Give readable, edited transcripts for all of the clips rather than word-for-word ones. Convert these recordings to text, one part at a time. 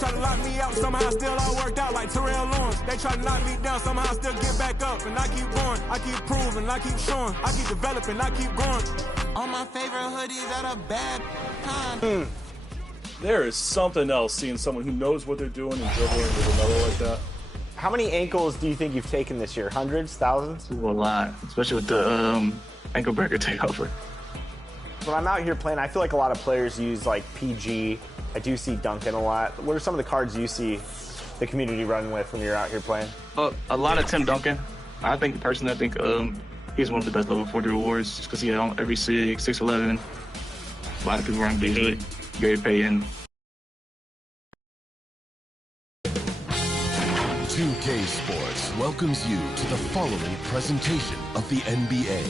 try to lock me out, somehow still all worked out like Terrell Lawrence. They try to knock me down, somehow still get back up. And I keep going, I keep proving, I keep showing, I keep developing, I keep growing. All my favorite hoodies at a bad time. There is something else seeing someone who knows what they're doing and dribbling with another like that. How many ankles do you think you've taken this year? Hundreds? Thousands? Ooh, a lot, especially with the ankle breaker takeover. When I'm out here playing, I feel like a lot of players use like PG. I do see Duncan a lot. What are some of the cards you see the community running with when you're out here playing? A lot of Tim Duncan. I think personally, he's one of the best level 40 rewards just because he had every 6'11". A lot of people run BG, Gary Payton. 2K Sports welcomes you to the following presentation of the NBA.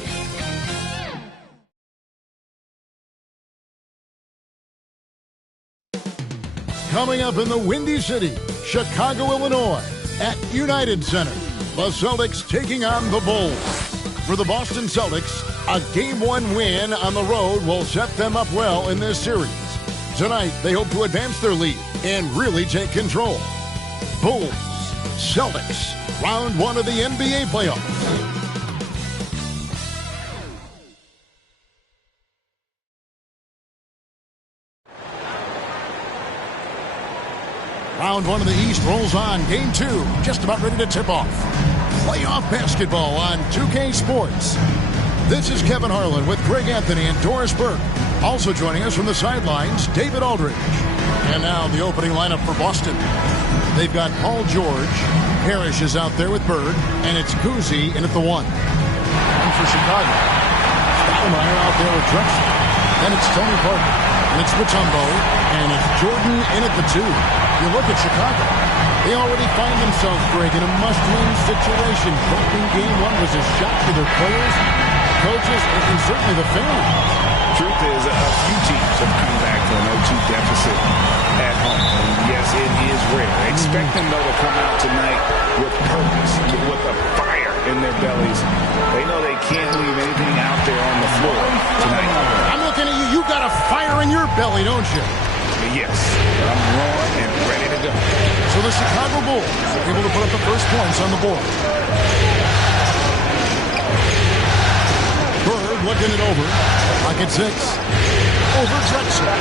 Coming up in the Windy City, Chicago, Illinois, at United Center, the Celtics taking on the Bulls. For the Boston Celtics, a Game 1 win on the road will set them up well in this series. Tonight, they hope to advance their lead and really take control. Bulls, Celtics, round 1 of the NBA playoffs. Round 1 of the East rolls on. Game 2, just about ready to tip off. Playoff basketball on 2K Sports. This is Kevin Harlan with Greg Anthony and Doris Burke. Also joining us from the sidelines, David Aldridge. And now the opening lineup for Boston. They've got Paul George. Parrish is out there with Bird. And it's Kuzi in at the 1. And for Chicago, Stoudemire out there with Drexler. Then it's Tony Parker. And it's Mutombo. And it's Jordan in at the 2. You look at Chicago. They already find themselves, Greg, in a must-win situation. Hoping Game 1 was a shot for their players, coaches, and certainly the fans. Truth is, a few teams have come back from an 0-2 deficit at home. And yes, it is rare. Expect them, though, to come out tonight with purpose, with a fire in their bellies. They know they can't leave anything out there on the floor tonight. I'm looking at you. You got a fire in your belly, don't you? Yes, I'm roaring and ready to go. So the Chicago Bulls are able to put up the first points on the board. Bird looking it over. Pocket 6. Over Drexler.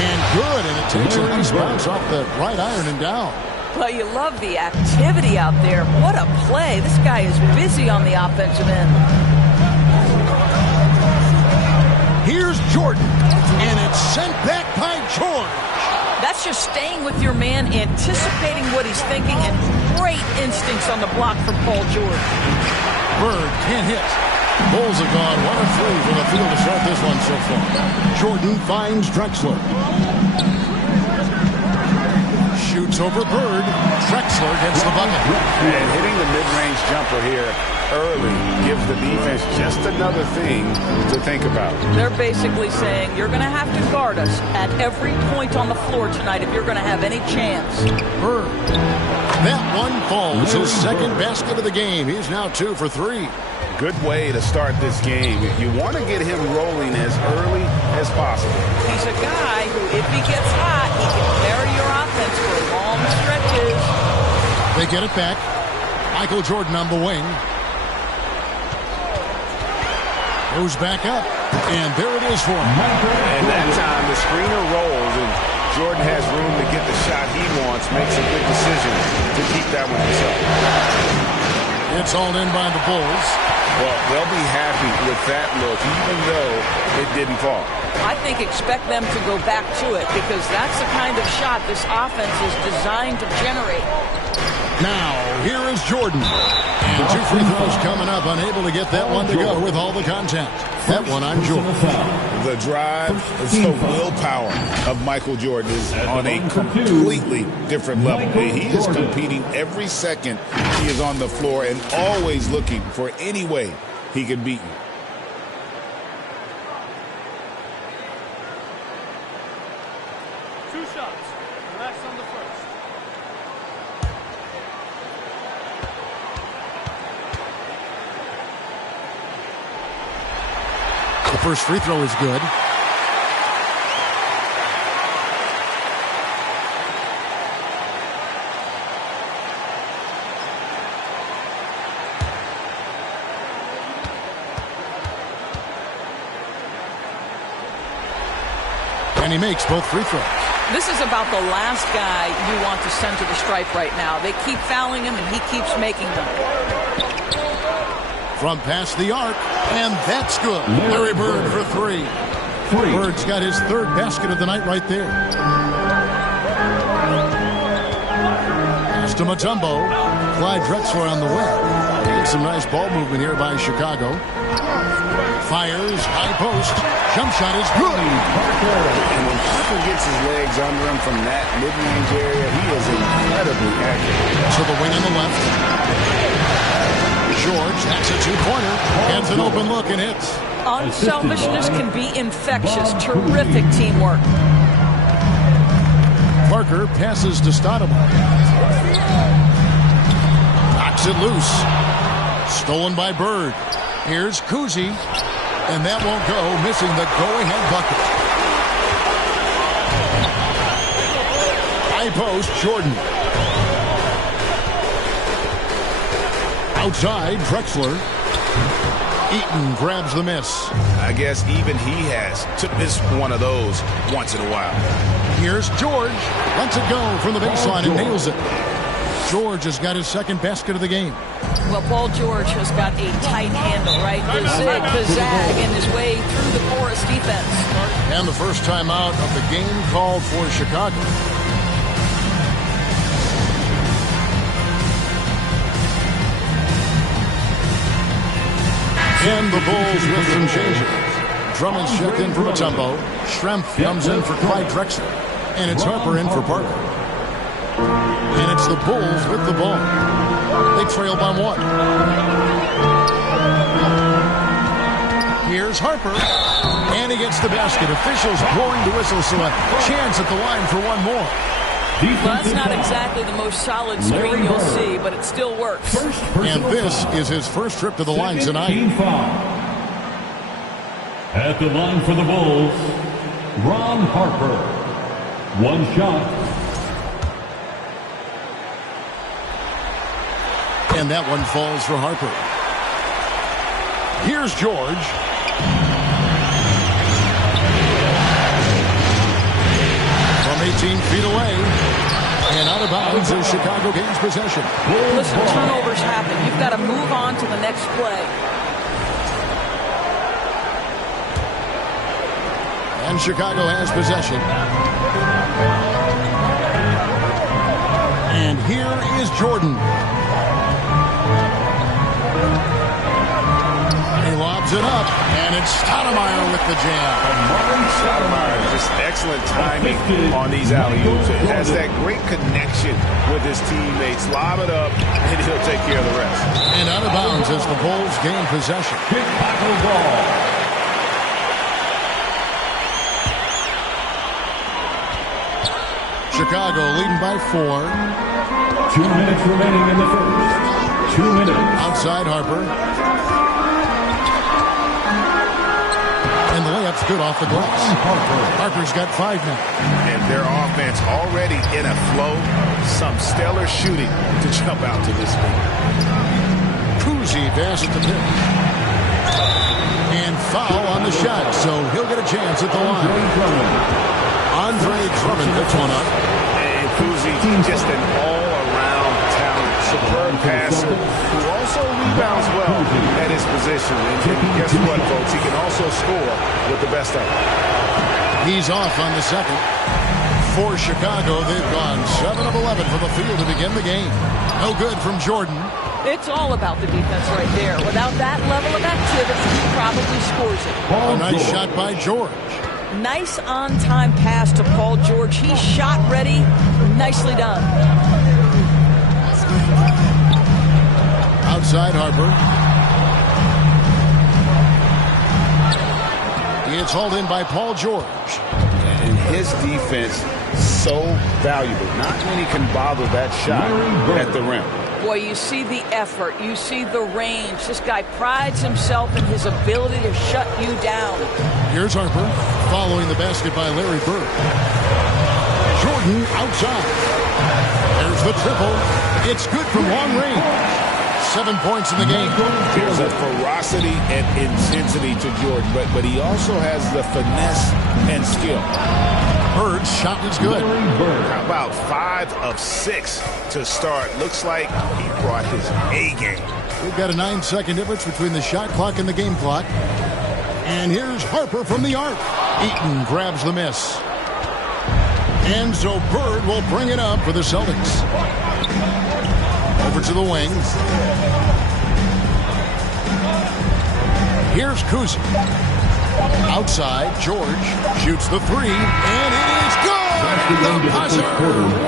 And good, and it takes a nice bounce off the right iron and down. Well, you love the activity out there. What a play. This guy is busy on the offensive end. Here's Jordan, and it's sent back by George. That's just staying with your man, anticipating what he's thinking, and great instincts on the block from Paul George. Bird can't hit. Bulls have gone 1 of 3 from the field to start this one so far. Jordan finds Drexler. Shoots over Bird. Drexler gets the bucket. And hitting the mid-range jumper here early gives the defense just another thing to think about. They're basically saying you're going to have to guard us at every point on the floor tonight if you're going to have any chance. Bird. That one falls. His second basket of the game. He's now 2 for 3. Good way to start this game. You want to get him rolling as early as possible. He's a guy who, if he gets hot, he can carry your offense for long stretches. They get it back. Michael Jordan on the wing. Goes back up. And there it is for him. And that time the screener rolls and Jordan has room to get the shot he wants. Makes a good decision to keep that one himself. It's hauled in by the Bulls. Well, they'll be happy with that look, even though it didn't fall. I think expect them to go back to it because that's the kind of shot this offense is designed to generate. Now, here is Jordan. And 2 free throws coming up, unable to get that one to go with all the contact. That one on Jordan. The drive, the willpower of Michael Jordan is on a completely different level. He is competing every second he is on the floor and always looking for any way he can beat you. First free throw is good. And he makes both free throws. This is about the last guy you want to send to the stripe right now. They keep fouling him, and he keeps making them. From past the arc, and that's good. Larry Bird for three. Bird's got his third basket of the night right there. Pass to Mutombo. Clyde Drexler on the wing. Some nice ball movement here by Chicago. Fires, high post. Jump shot is good. And when Parker gets his legs under him from that mid-range area, he is incredibly accurate. To the wing on the left. George, that's a two-pointer. Gets an open look and hits. Unselfishness can be infectious. Terrific teamwork. Parker passes to Stoudemire. Knocks it loose. Stolen by Bird. Here's Kuzi. And that won't go, missing the go-ahead bucket. High post, Jordan. Outside, Drexler. Eaton grabs the miss. I guess even he has to miss one of those once in a while. Here's George. Lets it go from the baseline and nails it. George has got his second basket of the game. Well, Paul George has got a tight handle, right? The zig, the zag, and his way through the porous defense. And the first time out of the game called for Chicago. And the Bulls with some changes. Drummond's checked in for Mutombo. Schrempf comes in for Clyde Drexler. And it's Harper in for Parker. And it's the Bulls with the ball. They trail by one. Here's Harper. And he gets the basket. Officials blowing the whistle, so a chance at the line for one more. Well, that's not exactly the most solid screen you'll see, but it still works. And this is his first trip to the line tonight. At the line for the Bulls, Ron Harper. One shot. And that one falls for Harper. Here's George. From 18 feet away. And out of bounds as Chicago gains possession. Listen, turnovers happen. You've got to move on to the next play. And Chicago has possession. And here is Jordan. He lobs it up, and it's Stoudemire with the jam. Stoudemire, just excellent timing on these alley-oops. It has that great connection with his teammates. Lob it up, and he'll take care of the rest. And out of bounds as the Bulls gain possession. Chicago ball. Chicago leading by 4. 2 minutes remaining in the first. 2 minutes. Outside Harper. And the layup's good off the glass. Harper's got 5 now. And their offense already in a flow. Some stellar shooting to jump out to this game. Kuzi pass at the tip. And foul on the shot, so he'll get a chance at the line. Andre Drummond picks one up. And Kuzi, just an all-around talent, superb passer, who also rebounds well at his position. And guess what, folks? He can also score with the best of them. He's off on the second. For Chicago, they've gone 7 of 11 from the field to begin the game. No good from Jordan. It's all about the defense right there. Without that level of activity, he probably scores it. A nice shot by George. Nice on-time pass to Paul George. He's shot ready. Nicely done. Outside Harper. It's hauled in by Paul George. And his defense so valuable. Not many can bother that shot at the rim. Boy, you see the effort. You see the range. This guy prides himself in his ability to shut you down. Here's Harper following the basket by Larry Bird. Jordan outside. There's the triple. It's good from long range. 7 points in the game. There's a ferocity and intensity to Jordan, but he also has the finesse and skill. Bird's shot is good. How about 5 of 6 to start? Looks like he brought his A game. We've got a 9-second difference between the shot clock and the game clock. And here's Harper from the arc. Eaton grabs the miss. And so Bird will bring it up for the Celtics. Over to the wing. Here's Kuzi. Outside, George shoots the 3, and it is good! The buzzer!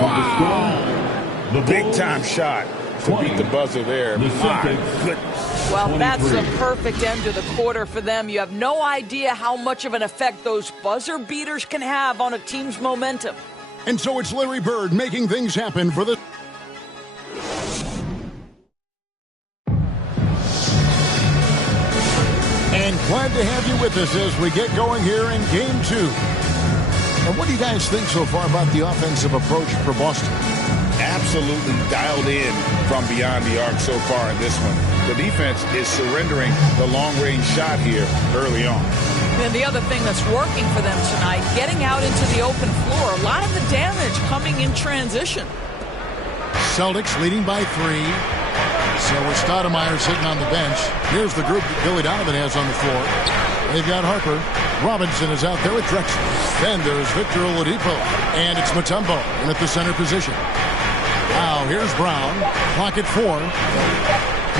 Wow! Big-time shot to beat the buzzer there. My goodness. Well, that's a perfect end to the quarter for them. You have no idea how much of an effect those buzzer beaters can have on a team's momentum. And so it's Larry Bird making things happen for the... And glad to have you with us as we get going here in Game 2. And what do you guys think so far about the offensive approach for Boston? Absolutely dialed in from beyond the arc so far in this one. The defense is surrendering the long-range shot here early on. And the other thing that's working for them tonight, getting out into the open floor. A lot of the damage coming in transition. Celtics leading by 3. So with Stoudemire sitting on the bench, here's the group that Billy Donovan has on the floor. They've got Harper. Robinson is out there with Drexler. Then there's Victor Oladipo. And it's Mutombo in at the center position. Now here's Brown. Clock at 4.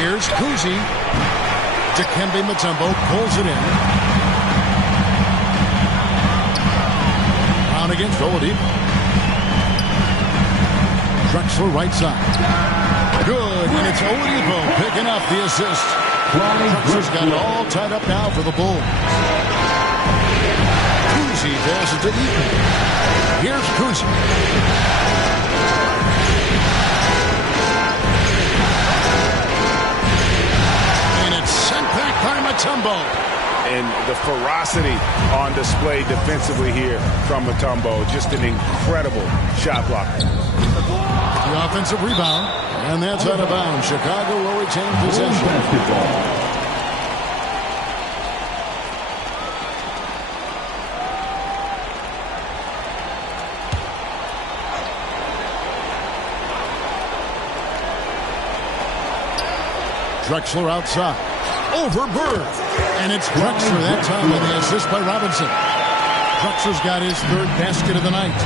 Here's Kuzi. Dikembe Mutombo pulls it in. Brown against Oladipo. Drexler right side. Good, and it's Oladipo picking up the assist. Drexler's got it all tied up now for the Bulls. Kuzi passes to Eaton. Here's Kuzi. And it's sent back by Mutombo. And the ferocity on display defensively here from Mutombo. Just an incredible shot blocker. The offensive rebound, and that's out of bounds. Chicago will retain possession. Drexler outside. Over Bird. And it's Drexler that time with the assist by Robinson. Drexler's got his 3rd basket of the night.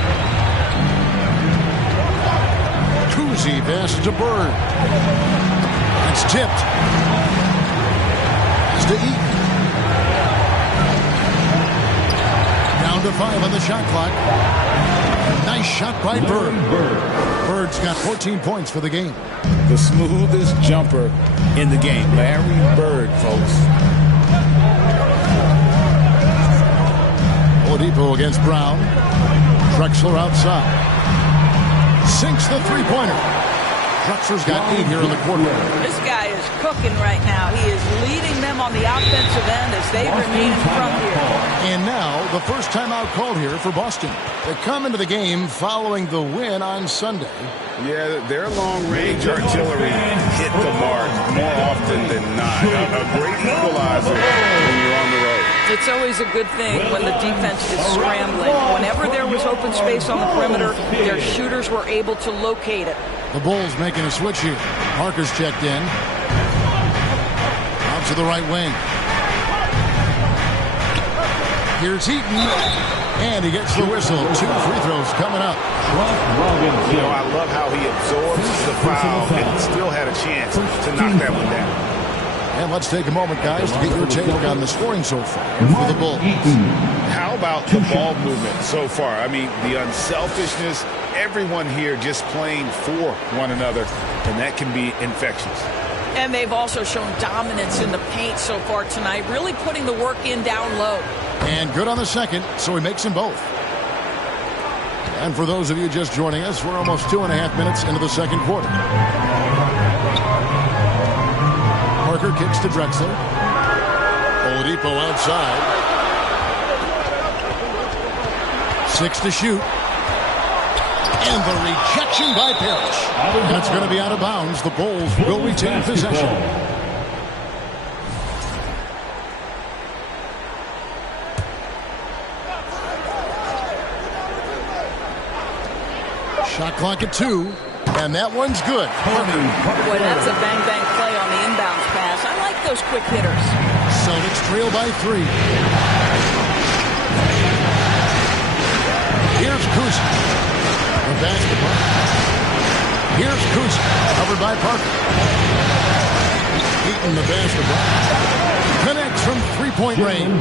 Kuzi passes to Bird. It's tipped. Pass to Eaton. Down to 5 on the shot clock. Nice shot by Bird. Bird's got 14 points for the game. The smoothest jumper in the game. Larry Bird, folks. Oladipo against Brown. Drexler outside. Sinks the three-pointer. Drexler's got 8 here in the quarter. This guy is cooking right now. He is leading them on the offensive end as they remain in front here. And now, the first timeout called here for Boston. They come into the game following the win on Sunday. Yeah, their long-range artillery hit the mark more often than not. A great equalizer when you're on the road. It's always a good thing when the defense is scrambling. Whenever there was open space on the perimeter, their shooters were able to locate it. The Bulls making a switch here. Parker's checked in. Out to the right wing. Here's Eaton. And he gets the whistle. 2 free throws coming up. You know, I love how he absorbs the foul and still had a chance to knock that one down. And let's take a moment, guys, to get your take on the scoring so far for the Bulls. How about the ball movement so far? I mean, the unselfishness, everyone here just playing for one another, and that can be infectious. And they've also shown dominance in the paint so far tonight, really putting the work in down low. And good on the second, so he makes them both. And for those of you just joining us, we're almost 2.5 minutes into the second quarter. Parker kicks to Drexler. Oladipo outside. 6 to shoot. And the rejection by Parrish. And it's going to be out of bounds. The Bulls will retain possession. Shot clock at 2. And that one's good. Boy, that's a bang-bang play on the inbounds pass. I like those quick hitters. Celtics trail by 3. Here's Kuzi. The basketball. Here's Kuzi. Covered by Parker. Eaton the basketball. Connects from three-point range.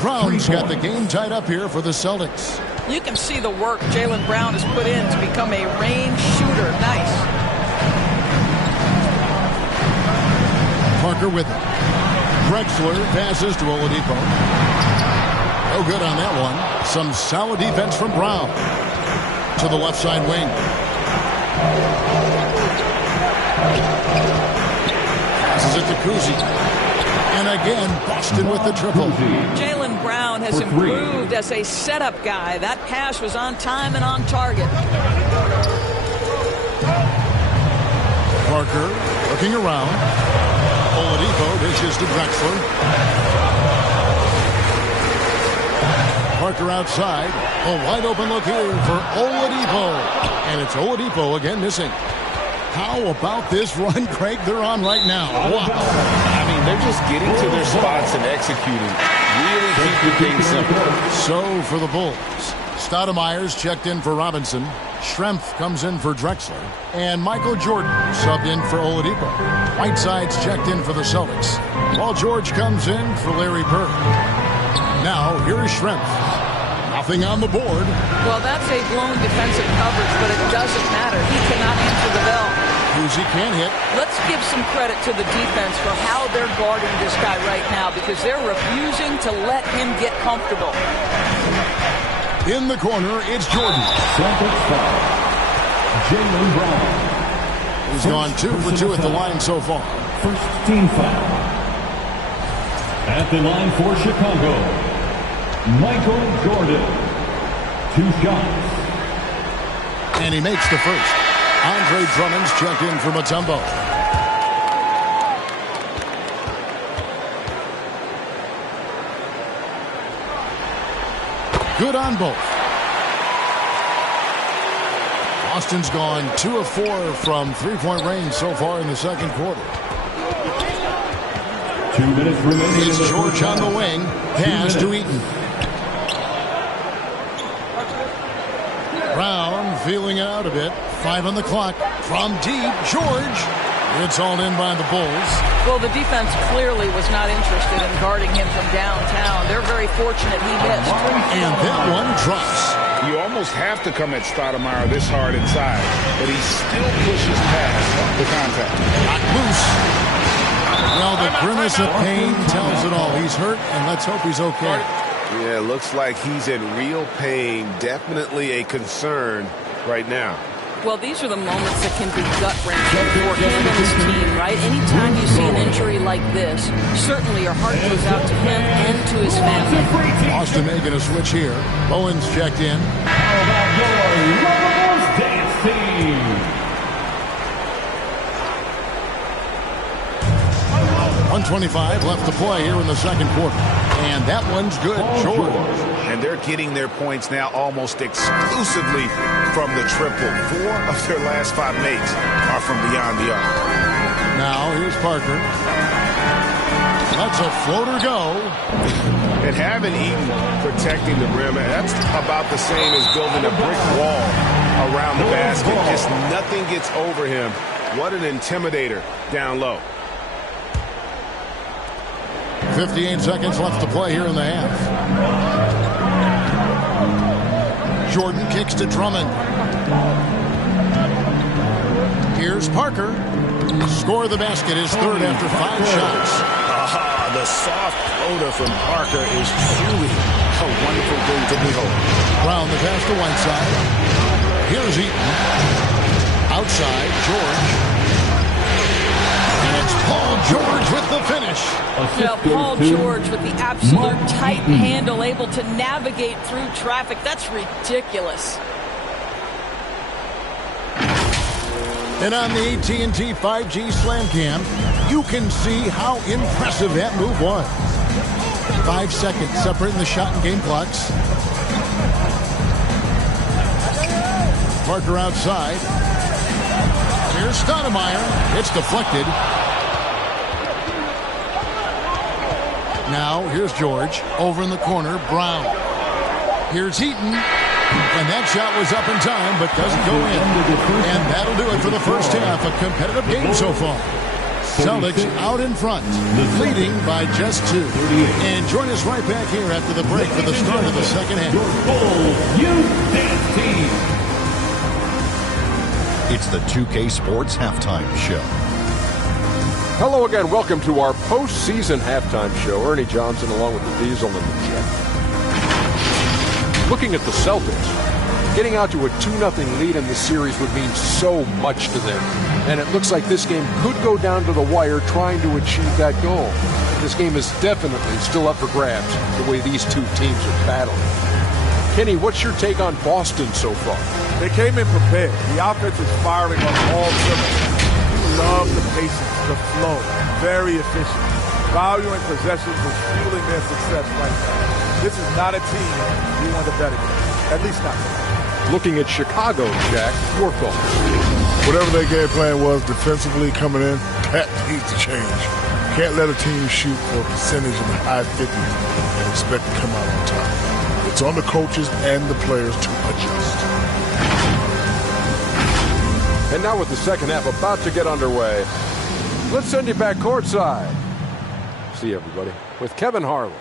Brown's got the game tied up here for the Celtics. You can see the work Jaylen Brown has put in to become a range shooter. Nice. Parker with it. Drexler passes to Oladipo. No good on that one. Some solid defense from Brown. To the left side wing. Passes it to Kuzi. And again, Boston with the triple. Jaylen Brown has improved as a setup guy. That pass was on time and on target. Parker looking around. Oladipo dishes to Drexler. Parker outside. A wide open look here for Oladipo. And it's Oladipo again missing. How about this run, Craig, they're on right now? Wow. I mean, they're just getting to their spots and executing. Really keeping things simple. So for the Bulls, Stoudemire's checked in for Robinson. Schrempf comes in for Drexler. And Michael Jordan subbed in for Oladipo. Whiteside's checked in for the Celtics, while George comes in for Larry Bird. Now, here is Schrempf. Nothing on the board. Well, that's a blown defensive coverage, but it doesn't matter. He cannot answer the bell. Kuzi can't hit. Let's give some credit to the defense for how they're guarding this guy right now, because they're refusing to let him get comfortable. In the corner, it's Jordan. Celtics foul. Jaylen Brown. He's gone 2 for 2 at the line so far. First team foul. At the line for Chicago, Michael Jordan. 2 shots. And he makes the first. Andre Drummond's checked in for Mutombo. Good on both. Boston's gone 2 of 4 from three-point range so far in the second quarter. 2 minutes remaining. It's George on the wing. Pass to Eaton. Brown feeling it out a bit. 5 on the clock. From deep, George. It's all in by the Bulls. Well, the defense clearly was not interested in guarding him from downtown. They're very fortunate he missed. And that one drops. You almost have to come at Stoudemire this hard inside, but he still pushes past the contact. Not loose. Well, the grimace of pain tells it all. He's hurt, and let's hope he's okay. Yeah, looks like he's in real pain. Definitely a concern right now. Well, these are the moments that can be gut-wrenching for him and his team, right? Anytime you see an injury like this, certainly your heart goes out to him and to his family. Boston making a switch here. Bowen's checked in. How about your lovable dance team? 1:25 left to play here in the second quarter. And that one's good. George. And they're getting their points now almost exclusively from the triple. 4 of their last 5 makes are from beyond the arc. Now here's Parker. Lets a floater go. And having Eaton protecting the rim, that's about the same as building a brick wall around the basket. Just nothing gets over him. What an intimidator down low. 58 seconds left to play here in the half. Jordan kicks to Drummond. Here's Parker. Score the basket, his third after 5 shots. The soft floater from Parker is truly a wonderful thing to behold. Brown the pass to Whiteside. Here's Eaton. Outside, George. And it's Paul George with the finish. Yeah, Paul George with the absolute tight handle, able to navigate through traffic. That's ridiculous. And on the AT&T 5G Slam Cam, you can see how impressive that move was. 5 seconds separating the shot and game clocks. Parker outside. Here's Stoudemire. It's deflected. Now, here's George. Over in the corner, Brown. Here's Heaton. And that shot was up in time, but doesn't go in. And that'll do it for the first half. A competitive game so far. Celtics out in front, leading by just 2. And join us right back here after the break for the start of the second half. It's the 2K Sports Halftime Show. Hello again. Welcome to our postseason halftime show. Ernie Johnson along with the Diesel and the Jet. Looking at the Celtics, getting out to a 2-0 lead in the series would mean so much to them. And it looks like this game could go down to the wire trying to achieve that goal. This game is definitely still up for grabs the way these two teams are battling. Kenny, what's your take on Boston so far? They came in prepared. The offense is firing on all cylinders. You love the patience, the flow. Very efficient. Valuing possessions is fueling their success right now. This is not a team you want to bet against. At least not tonight. Looking at Chicago, Jack, your thoughts? Whatever their game plan was defensively coming in, that needs to change. Can't let a team shoot for a percentage in the high 50s and expect to come out on top. It's on the coaches and the players to adjust. And now with the second half about to get underway, let's send you back courtside. See you, everybody, with Kevin Harlan.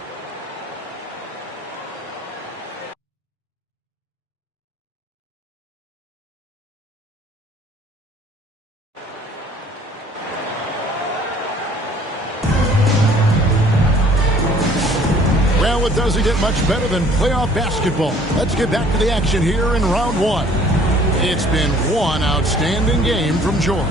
Well, it doesn't get much better than playoff basketball. Let's get back to the action here in round 1. It's been one outstanding game from George.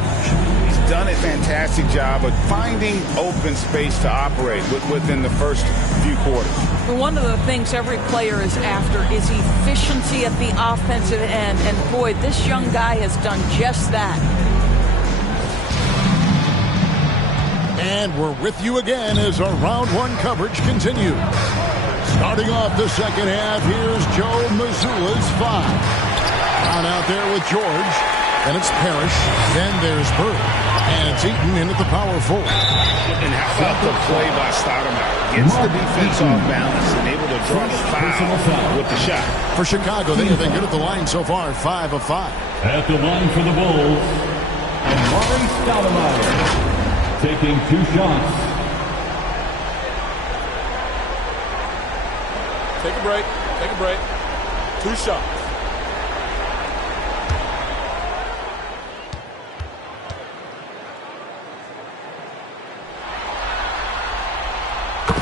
He's done a fantastic job of finding open space to operate within the first few quarters. One of the things every player is after is efficiency at the offensive end. And boy, this young guy has done just that. And we're with you again as our round 1 coverage continues. Starting off the second half, here's Joe Mazzulla's 5. On out there with George. Then it's Parrish. Then there's Bird. And it's Eaton in at the power forward. And how about the play by Stoudemire? Gets the defense off balance and able to draw the foul with the shot. For Chicago, they have been good at the line so far, 5 of 5. At the line for the Bulls, Amari Stoudemire taking 2 shots. Take a break. Take a break. 2 shots.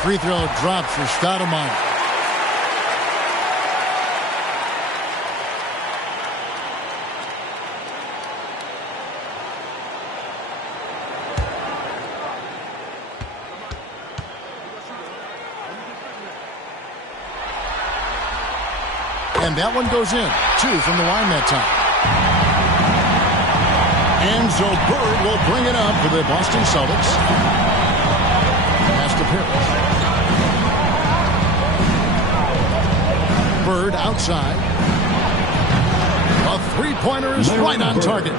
Free throw drops for Stoudemire. And that one goes in. 2 from the line that time. And so Bird will bring it up for the Boston Celtics. Pass to Parrish. Bird outside. A three-pointer is right on target.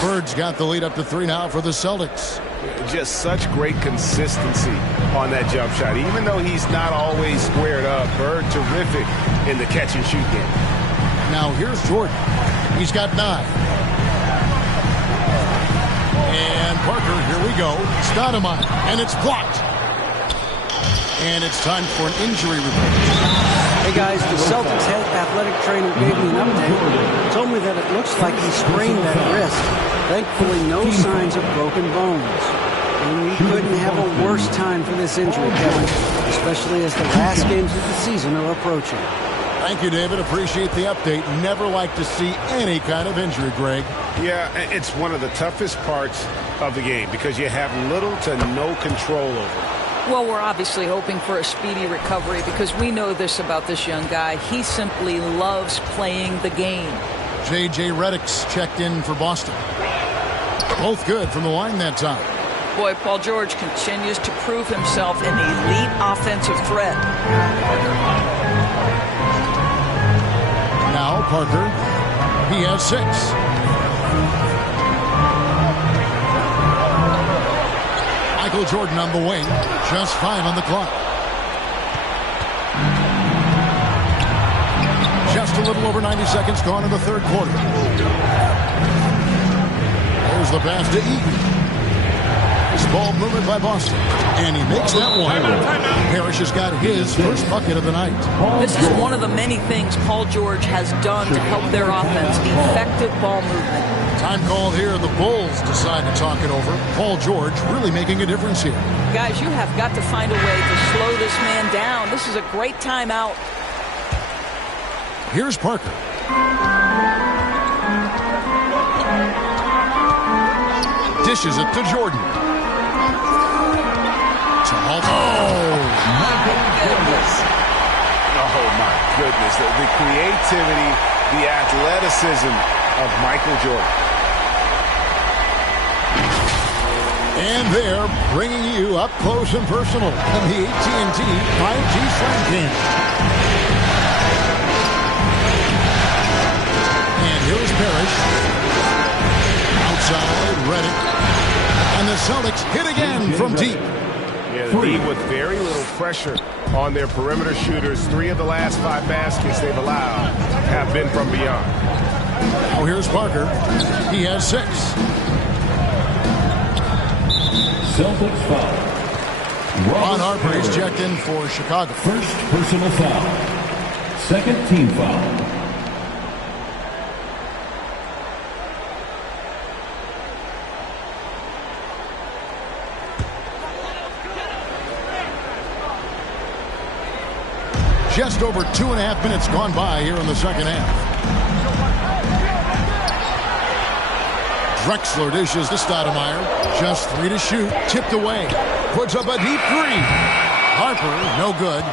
Bird's got the lead up to 3 now for the Celtics. Just such great consistency on that jump shot. Even though he's not always squared up, Bird terrific in the catch-and-shoot game. Now here's Jordan. He's got 9. And Parker, here we go. Stoudemire, and it's blocked. And it's time for an injury report. Hey guys, the Celtics head athletic trainer gave me an update. Told me that it looks like he sprained that wrist. Thankfully, no signs of broken bones. And we couldn't have a worse time for this injury, Kevin, especially as the last games of the season are approaching. Thank you, David. Appreciate the update. Never like to see any kind of injury, Greg. Yeah, it's one of the toughest parts of the game because you have little to no control over it. Well, we're obviously hoping for a speedy recovery because we know this about this young guy. He simply loves playing the game. J.J. Redick's checked in for Boston. Both good from the line that time. Boy, Paul George continues to prove himself an elite offensive threat. Now Parker, he has 6. Michael Jordan on the wing, just 5 on the clock. Just a little over 90 seconds gone in the third quarter. There's the pass to Eaton. This ball movement by Boston. And he makes that one. Parrish has got his first bucket of the night. This is one of the many things Paul George has done to help their offense. Effective ball movement. Time called here. The Bulls decide to talk it over. Paul George really making a difference here. Guys, you have got to find a way to slow this man down. This is a great timeout. Here's Parker. Dishes it to Jordan. Oh, my goodness. Oh, my goodness. The creativity, the athleticism of Michael Jordan. And they're bringing you up close and personal on the AT&T 5G Slam Cam. And here's Parrish. Outside, Reddick. And the Celtics hit again from deep. Yeah, the league with very little pressure on their perimeter shooters. 3 of the last 5 baskets they've allowed have been from beyond. Now here's Parker. He has 6. Celtics foul. Ron Harper is checked in for Chicago. First personal foul. Second team foul. Just over 2.5 minutes gone by here in the second half. Drexler dishes to Stoudemire. Just 3 to shoot. Tipped away. Puts up a deep 3. Harper, no good.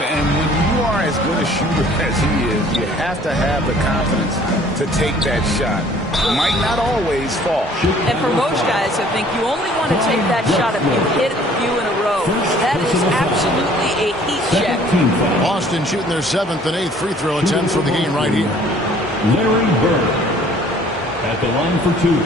And when you are as good a shooter as he is, you have to have the confidence to take that shot. Might not always fall. And for most guys, I think you only want to take that shot if you hit a few in a row. That is absolutely a heat check. Boston shooting their 7th and 8th free throw attempts for the game right here. Larry Bird at the line for 2.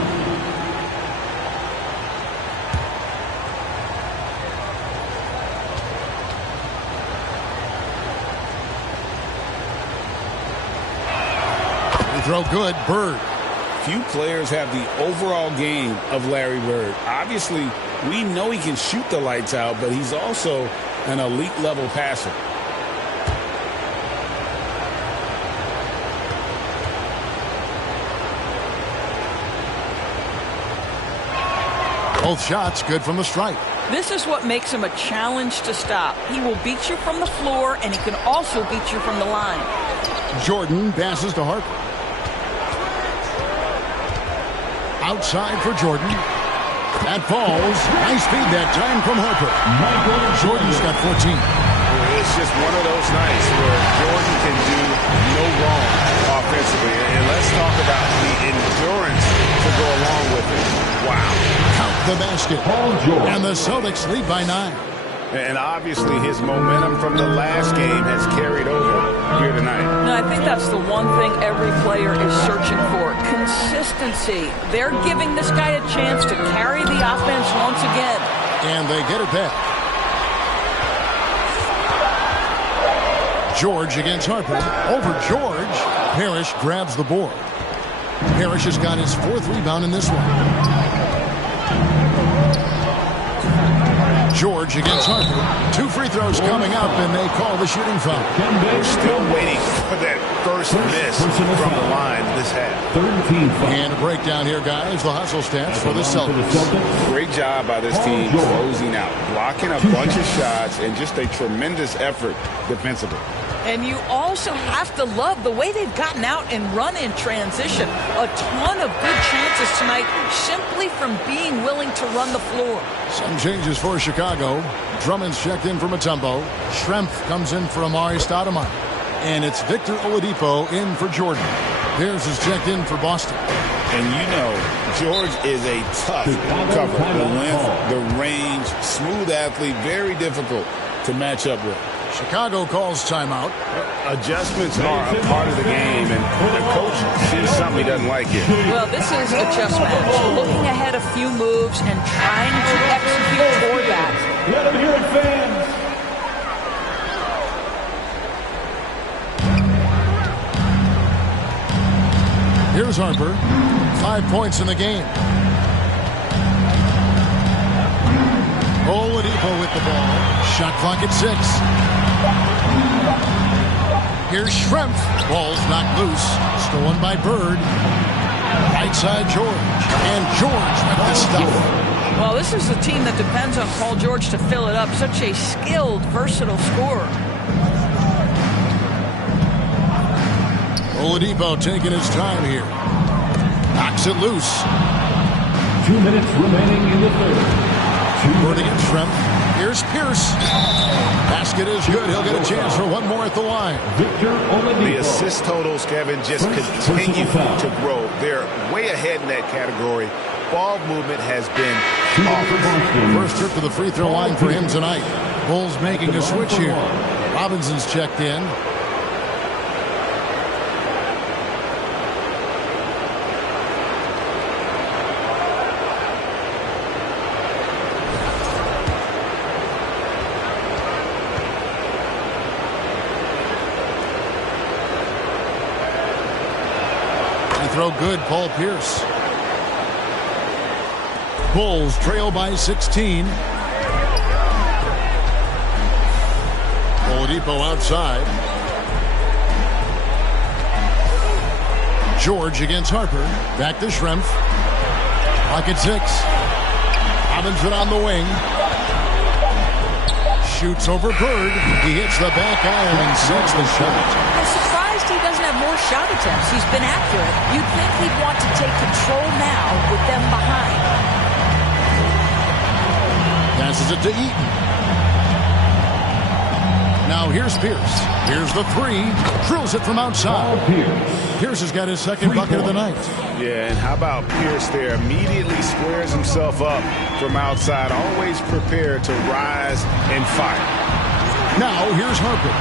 Throw good. Bird. Few players have the overall game of Larry Bird. Obviously, we know he can shoot the lights out, but he's also an elite level passer. Both shots good from the stripe. This is what makes him a challenge to stop. He will beat you from the floor, and he can also beat you from the line. Jordan passes to Harper. Outside for Jordan. That falls. Nice feed that time from Harper. Jordan's got 14. It's just one of those nights where Jordan can do no wrong offensively. And let's talk about the endurance to go along with it. Wow. Count the basket. And the Celtics lead by 9. And obviously his momentum from the last game has carried over here tonight. No, I think that's the one thing every player is searching for. Consistency. They're giving this guy a chance to carry the offense once again. And they get it back. George against Harper. Over George. Parrish grabs the board. Parrish has got his 4th rebound in this one. George against Harper. 2 free throws coming up, and they call the shooting foul. We're still waiting for that first miss from the line this half. And a breakdown here, guys. The hustle stats for the Celtics. Great job by this team closing out, blocking a bunch of shots, and just a tremendous effort defensively. And you also have to love the way they've gotten out and run in transition. A ton of good chances tonight simply from being willing to run the floor. Some changes for Chicago. Drummond's checked in for Mutombo. Schrempf comes in for Amari Stoudemire. And it's Victor Oladipo in for Jordan. Pierce is checked in for Boston. And you know, George is a tough cover. The length, the range, smooth athlete, very difficult to match up with. Chicago calls timeout. Adjustments are a part of the game, and the coach sees something he doesn't like here. Well, this is a chess match. Looking ahead a few moves and trying to execute toward that. Let them hear it, fans. Here's Harper. 5 points in the game. Oladipo with the ball. Shot clock at 6. Here's Schrempf. Ball's knocked loose. Stolen by Bird. Right side George. And George with the stuff. Well, this is a team that depends on Paul George to fill it up. Such a skilled, versatile scorer. Oladipo taking his time here. Knocks it loose. 2 minutes remaining in the third. Bird against Schrempf. Here's Pierce. Basket is good. He'll get a chance for one more at the line. The assist totals, Kevin, just continue to grow. They're way ahead in that category. Ball movement has been awesome. First trip to the free throw line for him tonight. Bulls making a switch here. Robinson's checked in. Throw good, Paul Pierce. Bulls trail by 16. Oladipo outside. George against Harper. Back to Schrempf. Clock at 6. Robinson on the wing. Shoots over Bird. He hits the back iron and sets the shot. He doesn't have more shot attempts. He's been accurate. You'd think he'd want to take control now with them behind. Passes it to Eaton. Now here's Pierce. Here's the 3. Drills it from outside. Pierce has got his second bucket of the night. Yeah, and how about Pierce there? Immediately squares himself up from outside. Always prepared to rise and fire. Now here's Harper.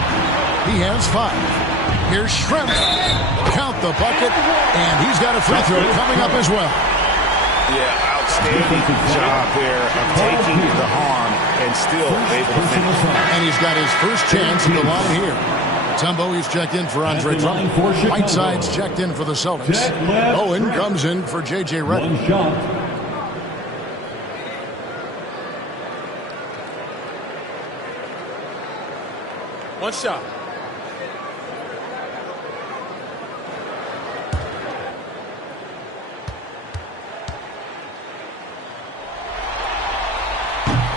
He has 5. Here's Schrempf. Count the bucket, and he's got a free throw coming up as well. Yeah, outstanding job there of taking the harm and still able to finish. And he's got his first chance at the line here. Tumbo, he's checked in for Andre Drummond. Whiteside's checked in for the Celtics. Owen comes in for J.J. Redick. One shot.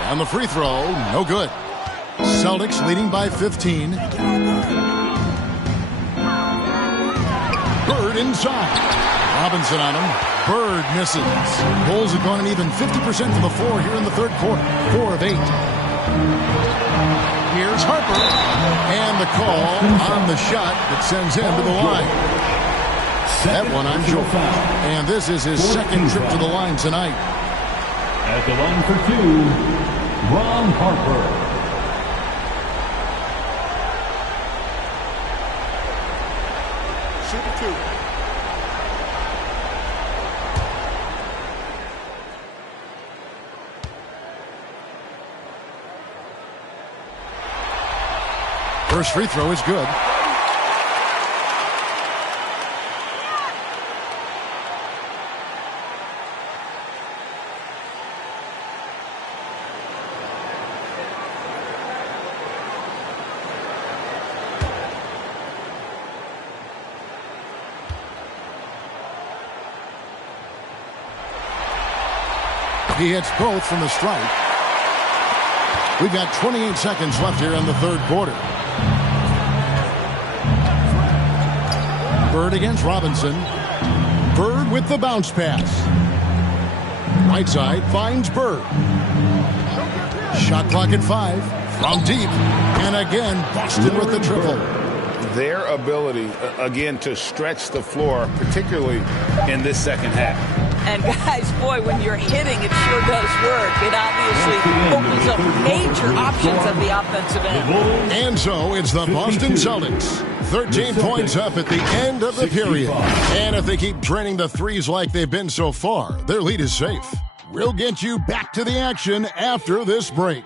And the free throw, no good. Celtics leading by 15. Bird inside. Robinson on him. Bird misses. Bulls have gone an even 50% from the floor here in the third quarter. 4 of 8. Here's Harper. And the call on the shot that sends him to the line. That one on George. And this is his second trip to the line tonight. At the line for 2. Ron Harper. Shoot the 2. First free throw is good. He hits both from the stripe. We've got 28 seconds left here in the third quarter. Bird against Robinson. Bird with the bounce pass. Right side finds Bird. Shot clock at 5. From deep. And again, Boston with the triple. their ability, again, to stretch the floor, particularly in this second half. And guys, boy, when you're hitting, it sure does work. It obviously opens up major options at the offensive end. And so it's the Boston Celtics. 13 points up at the end of the period. And if they keep draining the threes like they've been so far, their lead is safe. We'll get you back to the action after this break.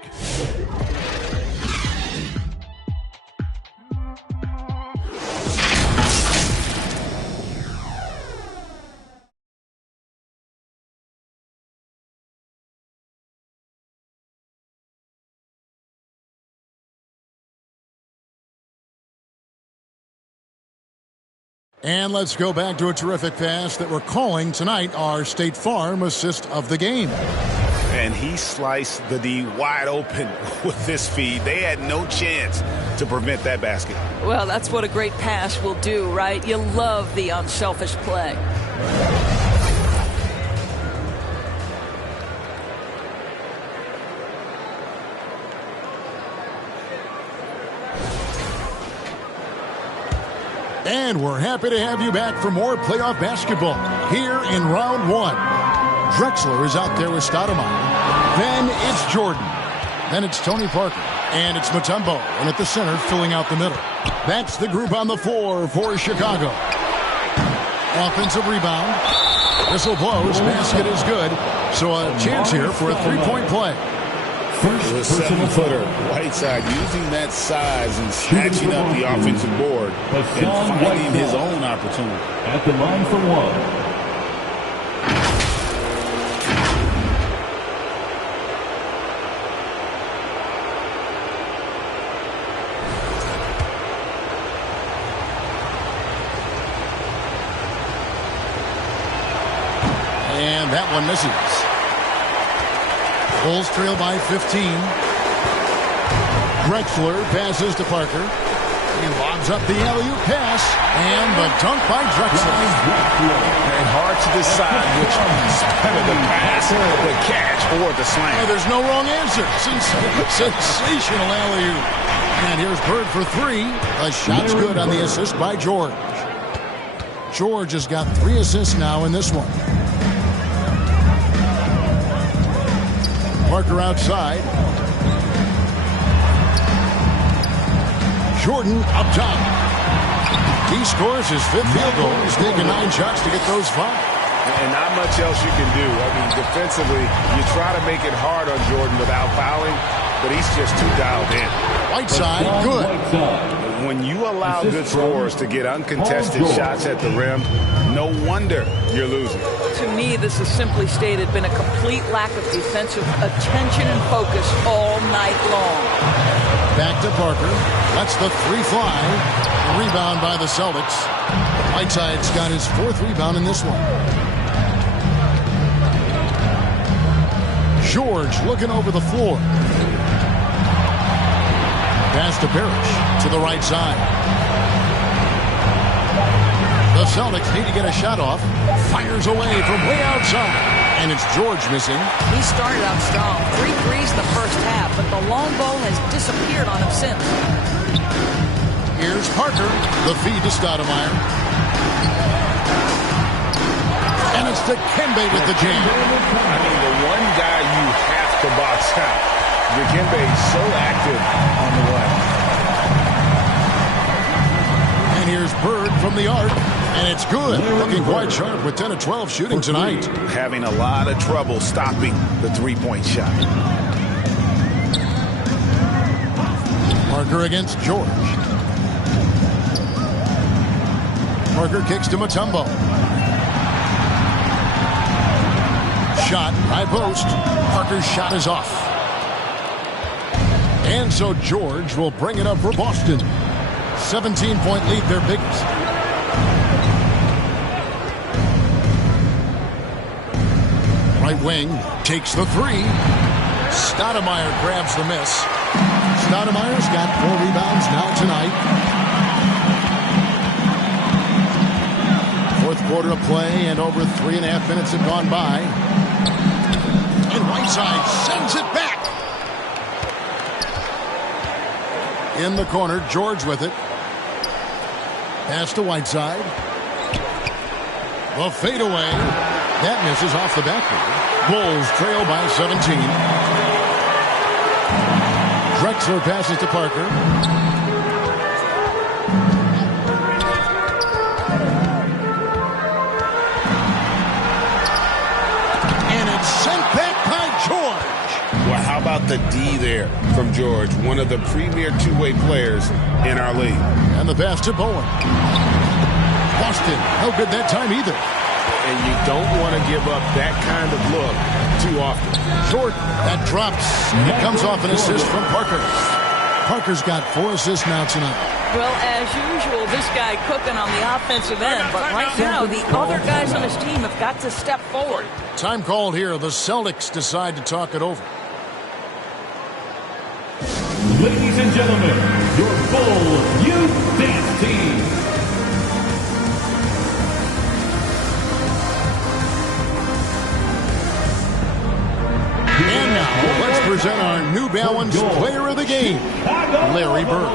And let's go back to a terrific pass that we're calling tonight our State Farm assist of the game. And he sliced the D wide open with this feed. They had no chance to prevent that basket. Well, that's what a great pass will do, right? You love the unselfish play. And we're happy to have you back for more playoff basketball here in round one. Drexler is out there with Stoudemire. Then it's Jordan. Then it's Tony Parker. And it's Mutombo. And at the center, filling out the middle. That's the group on the floor for Chicago. Offensive rebound. Whistle blows. Basket is good. So a chance here for a three-point play. The 7-footer, Whiteside, using that size and snatching up the offensive board and finding his own opportunity. At the line for one. And that one misses. Bulls trail by 15. Drexler passes to Parker. He lobs up the alley-oop pass. And the dunk by Drexler. And hard to decide which one's better, the pass, the catch, or the slam. Yeah, there's no wrong answer. Sensational alley-oop. And here's Bird for three. A shot's good on the assist by George. George has got 3 assists now in this one. Parker outside. Jordan up top. He scores his 5th field goal. He's taken 9 shots to get those 5. And not much else you can do. I mean, defensively, you try to make it hard on Jordan without fouling, but he's just too dialed in. Whiteside, good. When you allow good scorers to get uncontested shots at the rim, no wonder you're losing. To me, this has simply stated been a complete lack of defensive attention and focus all night long. Back to Parker. That's the 3 fly. A rebound by the Celtics. Whiteside's got his 4th rebound in this one. George looking over the floor. Pass to Parrish to the right side. The Celtics need to get a shot off. Fires away from way outside. And it's George missing. He started out strong. 3 threes the first half, but the long ball has disappeared on him since. Here's Parker. The feed to Stoudemire. And it's to Kembe with the jam. I mean, the one guy you have to box out. Dikembe is so active on the right. And here's Bird from the arc. And it's good. Looking quite sharp with 10 of 12 shooting tonight. Having a lot of trouble stopping the 3-point shot. Parker against George. Parker kicks to Mutombo. Shot, high post. Parker's shot is off. And so George will bring it up for Boston. 17-point lead, their biggest. Right wing takes the 3. Stoudemire grabs the miss. Stoudemire's got 4 rebounds now tonight. 4th quarter of play, and over 3.5 minutes have gone by. And Whiteside sends it back. In the corner, George with it. Pass to Whiteside. The fadeaway. That misses off the backboard. Bulls trail by 17. Drexler passes to Parker. And it's sent back by George. Well, how about the D there from George, one of the premier two-way players in our league. And the pass to Bowen. Boston, no good that time either. And you don't want to give up that kind of look too often. Short, that drops. It comes off an assist from Parker. Parker's got 4 assists now tonight. Well, as usual, this guy cooking on the offensive end. But right now, the other guys on his team have got to step forward. Time called here. The Celtics decide to talk it over. Ladies and gentlemen, your Bulls Youth Dance Team. And now, let's present our New Balance Player of the Game, Larry Bird.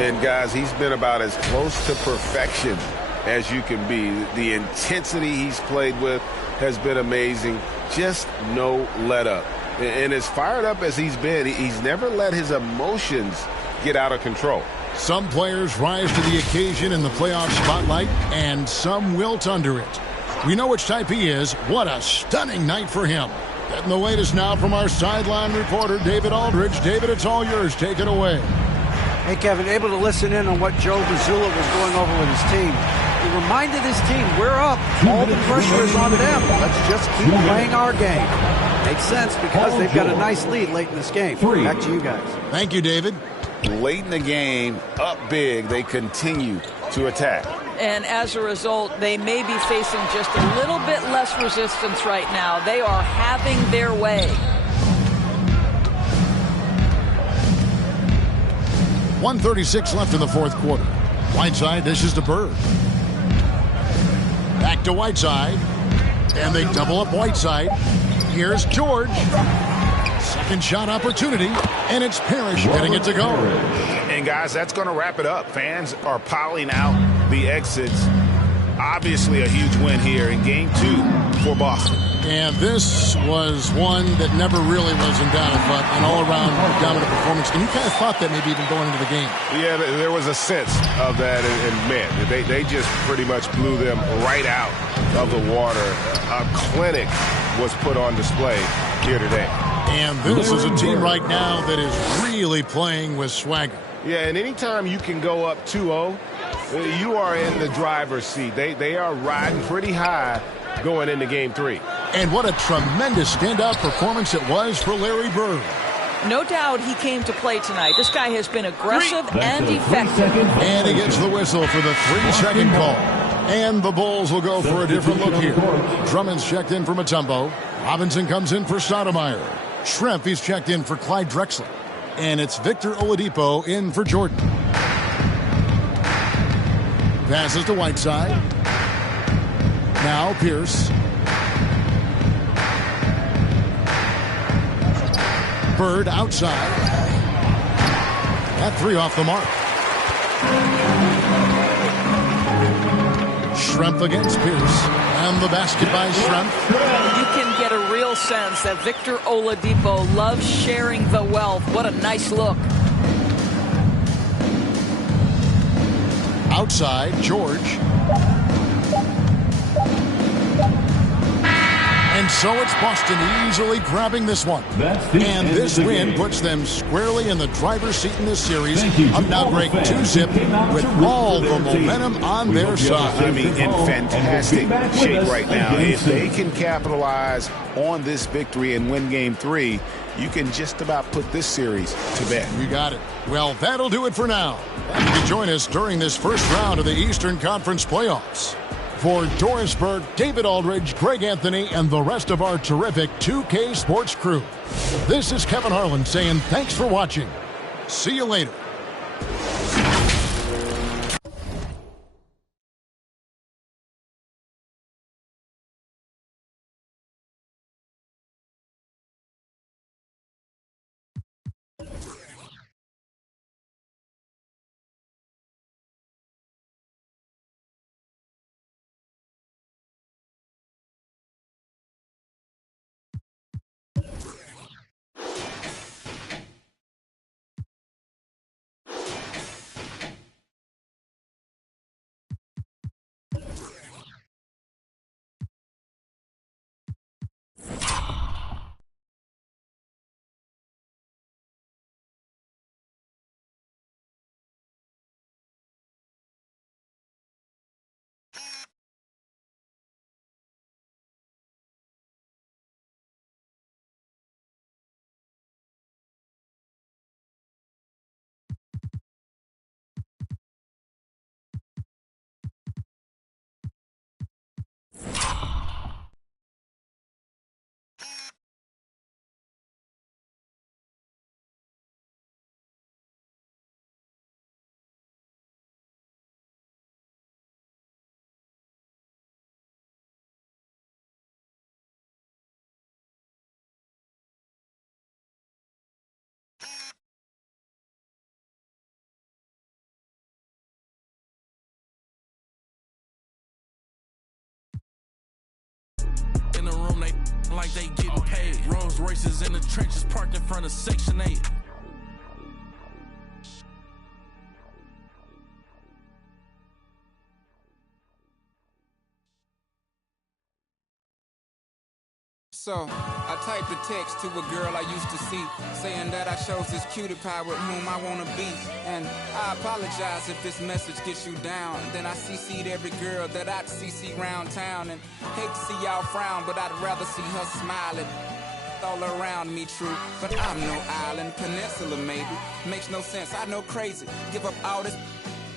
And guys, he's been about as close to perfection as you can be. The intensity he's played with has been amazing. Just no let up. And as fired up as he's been, he's never let his emotions get out of control. Some players rise to the occasion in the playoff spotlight, and some wilt under it. We know which type he is. What a stunning night for him. Getting the latest now from our sideline reporter, David Aldridge. David, it's all yours. Take it away. Hey, Kevin, able to listen in on what Joe Mazzulla was going over with his team. He reminded his team, we're up. All the pressure is on them. Let's just keep playing our game. Makes sense because they've got a nice lead late in this game. Back to you guys. Thank you, David. Late in the game, up big, they continue to attack. And as a result, they may be facing just a little bit less resistance right now. They are having their way. .136 left in the fourth quarter. Whiteside dishes to Bird. Back to Whiteside. And they double up Whiteside. Here's George. Second shot opportunity. And it's Parrish getting it to go. And guys, that's going to wrap it up. Fans are piling out the exits. Obviously a huge win here in Game 2 for Boston. And this was one that never really was in doubt, but an all-around dominant performance. And you kind of thought that maybe even going into the game. Yeah, there was a sense of that, and man, they just pretty much blew them right out of the water. A clinic was put on display here today. And this is a team right now that is really playing with swagger. Yeah, and anytime you can go up 2-0, you are in the driver's seat. They are riding pretty high going into Game 3. And what a tremendous standout performance it was for Larry Bird. No doubt he came to play tonight. This guy has been aggressive and effective. And he gets the whistle for the 3-second call. And the Bulls will go for a different look here. Drummond's checked in for Mutombo. Robinson comes in for Stoudemire. Schrempf, he's checked in for Clyde Drexler. And it's Victor Oladipo in for Jordan. Passes to Whiteside. Now Pierce. Bird outside. That 3 off the mark. Schrempf against Pierce. And the basket by Schrempf. You can get a real sense that Victor Oladipo loves sharing the wealth. What a nice look. Outside, George. And so it's Boston easily grabbing this one. And this win puts them squarely in the driver's seat in this series. Up now break 2-zip with all the momentum on their side. I mean, in fantastic shape right now. If they can capitalize on this victory and win Game 3, you can just about put this series to bed. You got it. Well, that'll do it for now. And you can join us during this first round of the Eastern Conference playoffs. For Doris Burke, David Aldridge, Greg Anthony, and the rest of our terrific 2K Sports crew, this is Kevin Harlan saying thanks for watching. See you later. like they getting paid. Rolls Royces in the trenches parked in front of Section 8. So, I typed a text to a girl I used to see, saying that I chose this cutie pie with whom I wanna be. And I apologize if this message gets you down. Then I CC'd every girl that I'd CC round town. And hate to see y'all frown, but I'd rather see her smiling. All around me true, but I'm no island, peninsula maybe. Makes no sense, I know crazy. Give up all this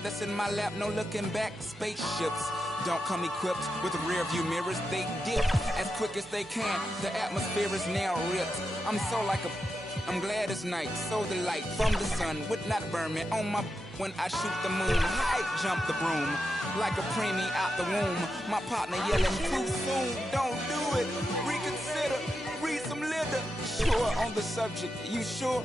that's in my lap, no looking back. Spaceships don't come equipped with rear view mirrors. They dip as quick as they can. The atmosphere is now ripped. I'm so like I'm glad it's night. So the light from the sun would not burn me on my when I shoot the moon. High jump the broom like a preemie out the womb. My partner yelling too soon. Don't do it. Reconsider. Read some litter. Sure on the subject. You sure?